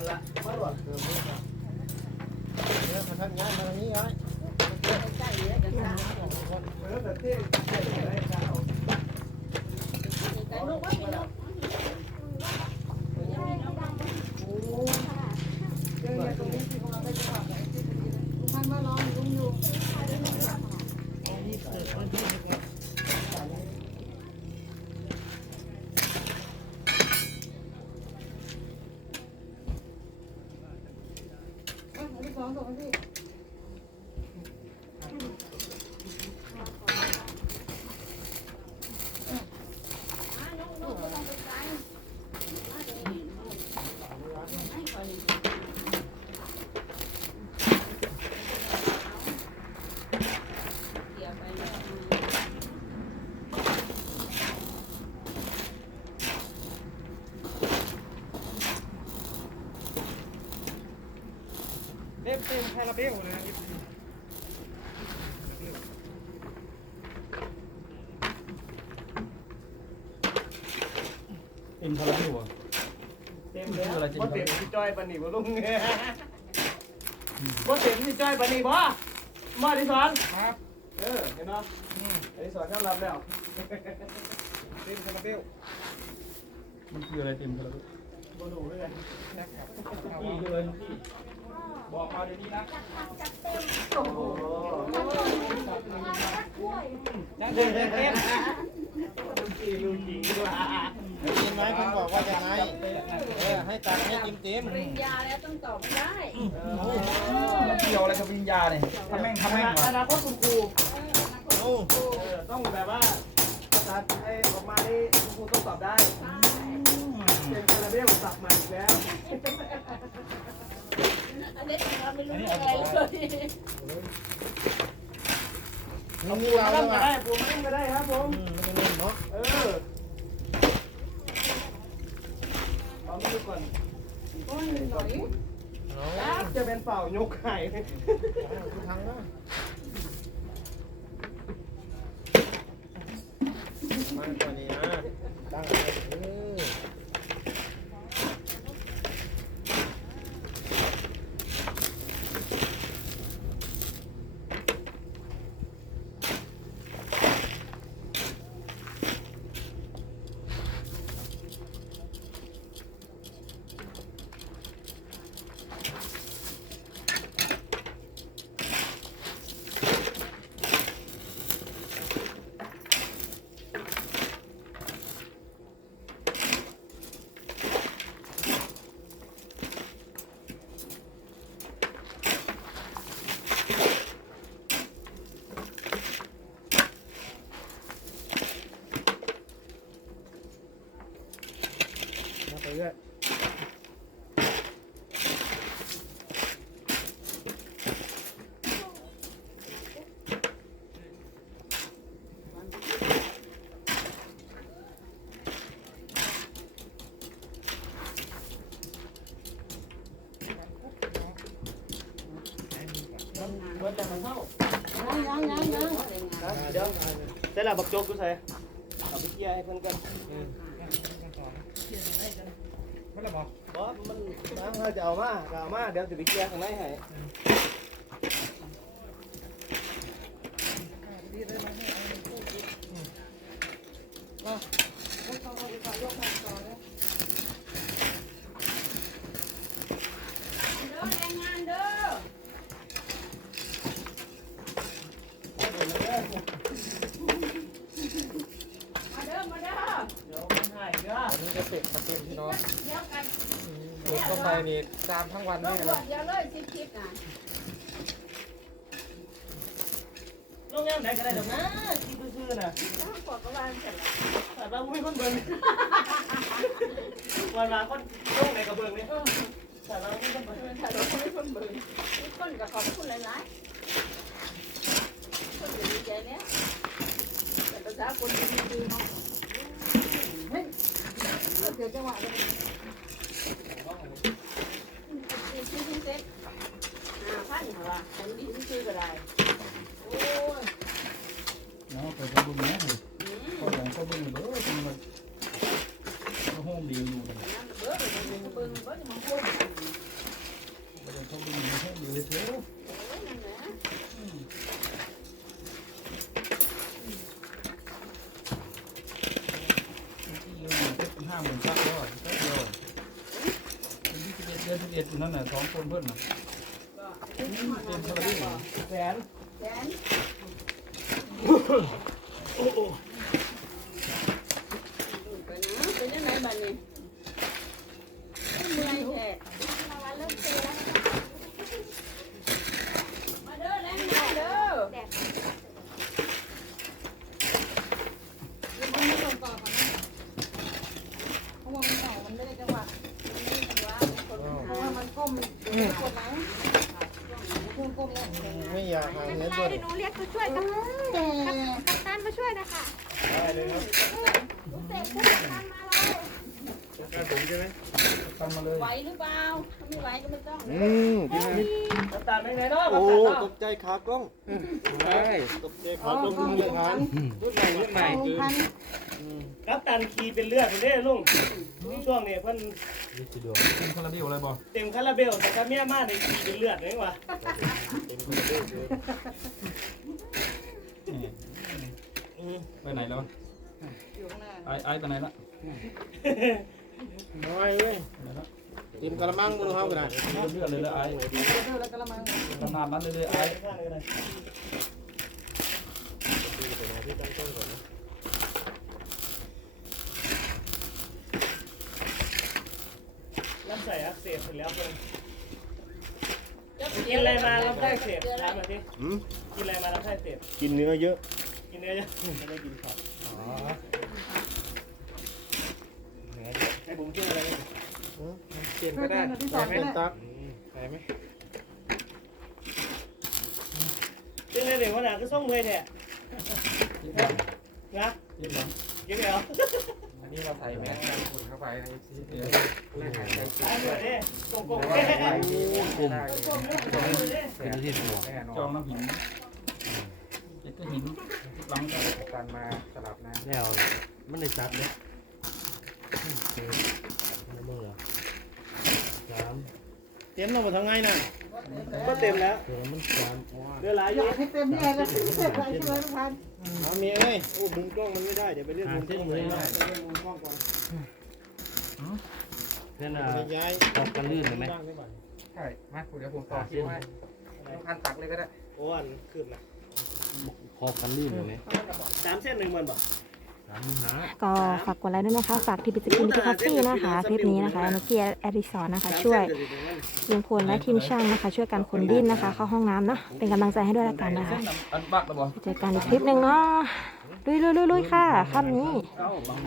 นั่นละมาหลดเกินเนี่ยท่านย้ายมาทางนี้ย้ายใกล้ๆเลยกันจ้าเออแต่ที่ใช่ได้เจ้า ไก่ลูกว่ามีลูก มันมาลองลุงอยู่ อะอันที่สองส่งให้พี่ ลูกก็ต้องไปไกลมาตรงนี้ให้คอยเกี่ยวไปแล้ว เต็มเต็ม คาราเบลนะเอ็มพลังอยู่เต็มเลยบ่เต็มที่จ้อยปานนี่บ่ลุงบ่เต็มที่จ้อยปานนี่บ่มาดิสอนครับเออเห็นเนาะอดิสอนยอมรับแล้วเต็มคาราเบลมันคืออะไรเต็มพลังบ่รู้เลยพี่เลยพี่ บอกเอาเดี๋ยวนี้นะโอ้โหเต็มเต็มเต็มลุงจริงลุงจริงด้วยกินไหมเพิ่งบอกว่าจะให้เออให้ตังค์ให้กินเต็มปริญญาแล้วต้องตอบไม่ได้เกี่ยวอะไรกับวิญญาเนี่ยทำแม่งทำแม่งอนาคตคุณครูโอ้ต้องแบบว่าภาษาไอ้ออกมานี่คุณครูต้องตอบได้เป็นคาราเบลสับใหม่อีกแล้ว อันนี้เราไม่รู้เราอะไรเลยมึงนี่ปูมาแล้เล่วนก็ได้ปูมาเล่นก็ได้ครับผมอืมไม่ต้องเล่นเนาะเออเองดูก่อนโอ้ยหน่อยจะเป็นเป่ายกไข่ทั้งนะมาก่อนนี้นะตั้งใจเออ มาไปเรื่อย ว่าจะมันเข้า ยังยังยังยังเดี๋ยวเสร็จแล้วบักโจ๊กกูใส่เอาไปเกียร์ให้เพิ่นกันไม่ได้บอกบอสมันน้ำเขาจะเอามาจะเอามาเดี๋ยวจะไปเกียร์ข้างในให้เด้อแรงงานเด้อมาเด้อมาเด้อ เดี๋ยวมันให้เด้อ อันนี้จะเป็ดมาเต็มพี่น้อง เดี๋ยวกัน เปิดเข้าไป นี่ตามทั้งวันต้อแน่งเลบวยชเดี๋ยวเลยสิบคลิปนะโรงแรมไหนก็ได้ดอกนะที่ซื่อๆน่ะต้องกดกระวานเสร็จแล้วแต่ว่าไม่คนเบิ่งวันมาคนโรงไหนกับเบิ่งนี่แต่เราไม่คนเบิ่งถ้าเราไม่คนเบิ่งทุกคนก็ขอบคุณหลายๆคนจะดีใจแล้วแต่ภาษาคนดีดีเนาะเฮ้ยเดี๋ยวจังหวะเลย ว่าฉันดินซื้อก็ได้โอ้ยเนาะไปทำบุญแม่เลยอืมก็หลังก็เบิ่งเด้อทำมันก็ห้องเดียวอยู่เลยน้ำเบิ้ลเบิ้ลเบิ้ลเบิ้ลมันโคตรดีไปทำบุญห้องเดียวเถอะโอ้ยนั่นนะที่ยืเงินเป็นห้าหมื่นสักร้อยสักร้อยเป็นที่สิบเอ็ดเดือนสิบเอ็ดอยู่นั่นน่ะสองคนเพื่อนนะ แสนแสนไปนะเป็นยังไงบ้านนี้เมื่อยแท้มาเริ่มเตะแล้วมาเด้อแรงมาเด้อ มันไม่ตรงต่อกันนะเพราะว่ามันเก่ามันไม่ได้จังหวะเพราะว่ามันก้มกดหลังช่วงก้มเนี่ย ไม่อยากหา ไม่ เงิ เป็นนไรด้วยเดี๋ยวหนูเรียกผู้ช่วยกับกับตันมาช่วยนะคะได้เลยครับ ไหมทำมาเลยไหวหรือเปล่าถ้าไม่ไหวก็ไม่ต้องอืมพี่นิดน้ำตาลเป็นไงเนาะโอ้น้ำตาลตเนาะกใจขากล้องใช่ตกใจขากล้องมือทานรุ่นใหม่รุ่นใหม่สองพันกัปตันขี่เป็นเลือดเป็นเด้ลุงช่วงนี้เพิ่นกินคาราเบลอะไรบ่เต็มคาราเบลแต่ถ้าเมียมาในขี่เป็นเลือดเลยวะนี่ไปไหนแล้วอยู่ข้างหน้าไอ้ไอ้ไปไหนละ น้อยเว้ยไปไหนละกินกระมังบุรุษเฮากันนะเลือดเลยละไอ้เดี๋ยวแล้วก็ละมังขนาดนั้นเลยเลยไอ้ลำไส้อักเสบเสร็จแล้วเพิ่นกินอะไรมาลำไส้เสพถามมาสิหืมกินอะไรมาลำไส้เสพกินเนื้อเยอะ กินเนื้อเยอะไม่ได้กินผัก ให้ผมกินอะไรเนี่ยเปลี่ยนเพื่ก็อนได้ที่สองเปนี่ลี่ยนแหละตักใส่ไหมกินอะไรเดี๋ยววันหลังก็ส่งเมย์แท้ที่หลังนะที่หลังกินเหรออันนี้เราใส่แมสกันฝุ่นเข้าไปในซีเดี๋ยวแรกหายใจตายหมดเลยกงกงแต่แค่ว่าแค่ใส่ที่กลุ่มกงเรื่องของเลยเป็นที่ตัวแน่นอจองนน้ำหินเจ็ดก็หินที่หลังก็การมาสลับนะแล้วมันได้จับเลยมือ สามเต็มเราหมดทั้งไงน่ะก็เต็มแล้วเดี๋ยวมันสามเดือหลายออยู่ยากให้เต็มที่เลยแล้วเต็มไปใช่ไหมทุกท่านเอาเมียเอ้ยโอ้มุมกล้องมันไม่ได้เดี๋ยวไปเรียกมุมกล้องเลยมุมกล้องก่อนนั่นน่ะย้ายออกกันลื่นเลยไหมใช่มาเดี๋ยวผมต่อคิวให้ต้องคันตักเลยก็ได้โอ้อันขึ้นนะพอกันลื่นเลยไหมสามเส้นหนึ่งหมื่นบาทสามหา ก็ฝากกดไลค์ด้วยนะคะ ฝากทีพีสกินทีคอฟฟี่นะคะคลิปนี้นะคะนุกี้แอริซอนนะคะ ช่วยลุงพลและทีมช่างนะคะ ช่วยกันขนดินนะคะ เข้าห้องน้ำเนาะเป็นกำลังใจให้ด้วยละกันนะคะเส้นอันบักแล้วบ่เจอกันอีกคลิปหนึ่งเนาะลุยๆๆๆค่ะค่ำนี้เก้าบาง